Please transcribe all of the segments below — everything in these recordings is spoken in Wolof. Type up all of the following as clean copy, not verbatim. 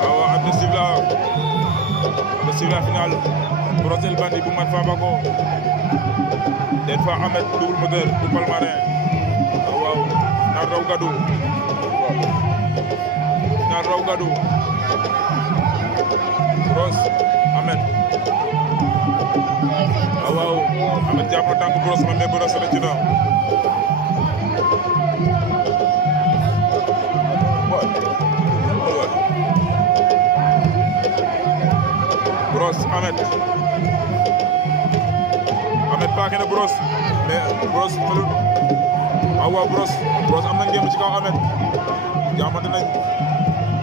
waaw am na sifla final Brosse El Bandit bu Mat Fabako den fa Ahmed Double Moteur bu Palmarin waaw naan raw gadu Brosse Ahmed waaw Ahmed jàpp na tànk Brosse ma mais Brosse rëcc na Brosse Ahmed paake na Brosse mais Brosse mënul waaw Brosse am na ngemb ci kaw Ahmed jaamante nañ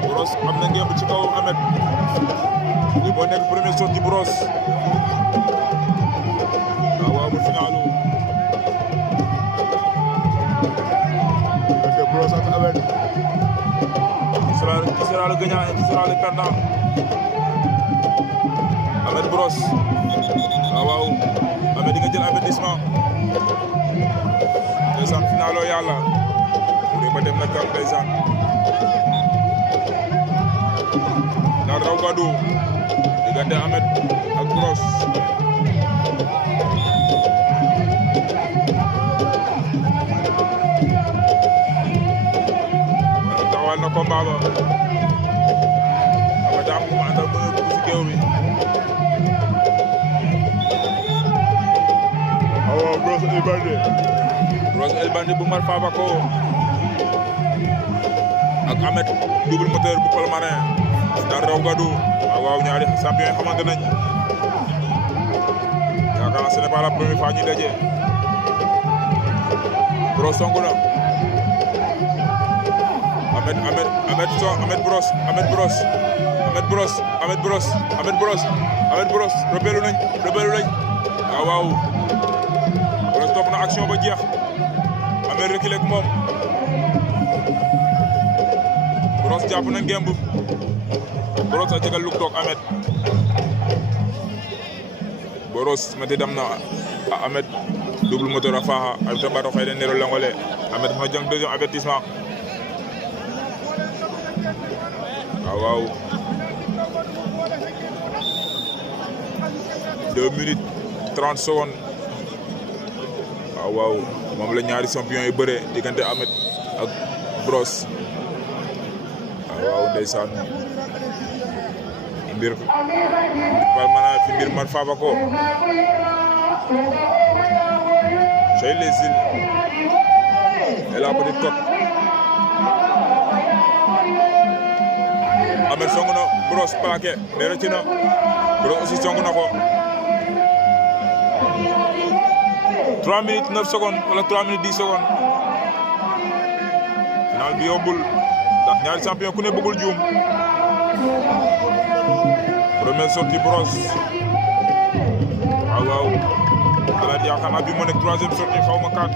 Brosse am na ngemb ci kaw Ahmed li boo nekk premier sortie Brosse waaw mu finalu de Brosse ak Ahmed qui sera le gagnant et qui sera le perdant Ahmed Brosse waaw Ahmed di nga jël avertissement ndeysaan finalo yàlla bu ba dem na kam ndeysaan na raw gadu diggante Ahmed ak Brosse taxawal na combat ba Ahmed am ko ma àndal mën a dugg si géew bi waaw Brosse El Bandit bu Mat Fabako ak Ahmed Double Moteur bu Palmarin daan raw gadu waaw ñaari champion yi xamante nañ yaakaar naa ce n'est pas la première fois ñu daje Brosse songu na Ahmed Brosse rebelu nañ waaw Brosse topp na action ba jeex Ahmed reculé ak moom Brosse jàpp na ngemb Brosse a jegal luk toog Ahmed Brosse mati dam na Ahmed Double Moteur a faaxa a ta mbato xëy den nero langole Ahmed fa jang deuxième avertissement waaw 2 minutes 30 secondes waaw moom la ñaari champion yi bëre diggante Ahmed ak Brosse waaw ndeysaan mbir Palmarin fi mbir Mat Fabako chez les îles et la petite côte Ahmed song na Brosse plaqué mais rëcc na Brosse aussi song na ko 3 minutes 9 secondes wala 3 minutes 10 secondes final bi yombul ndax ñaari champion ku ne bëggul juum première sortie Brosse waaw Ahmed yaakaar naa bi moo nekk 3e sortie xaw ma 4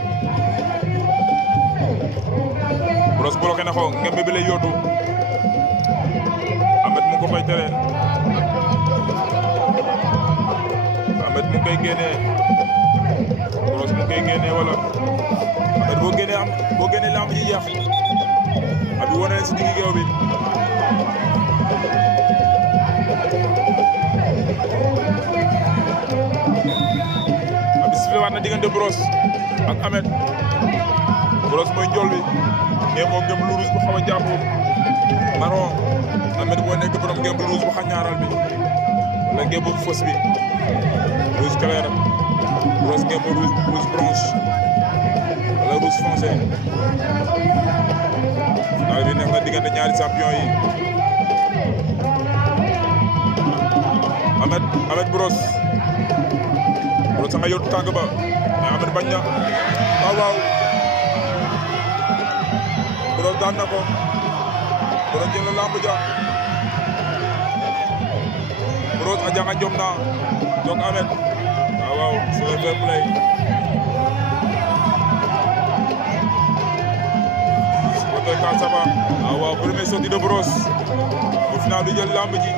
Brosse bloqué na ko ngembe bi lay yóotu Ahmed mu ko fay tere Ahmed mu koy génnee Brosse mu koy génnee wala Ahmed boo génnee lamb ji jeex abi wane na si digg géew bi abi sifle waat na diggante Brosse ak Ahmed Brosse mooy njool bi mais moo ngëm lu rouge bu xaw a jàpp marron Ahmed boo nekk borom ngëm rouge bu xañaaral bi wala ngëm bu fos bi rouge clair Brosse ngëm rouge blanche wala rouge foncé final bi neex na diggante ñaari champion yi Ahmed Brosse nga yóotu tànk ba mais Ahmed bañ na waaw Brosse daan na ko Brosse jël na lamb ja Brosse a janga jom na donc Ahmed waaw c'est le fair play supporter Ka Saba waaw première sortie de Brosse au final du jël lamb ji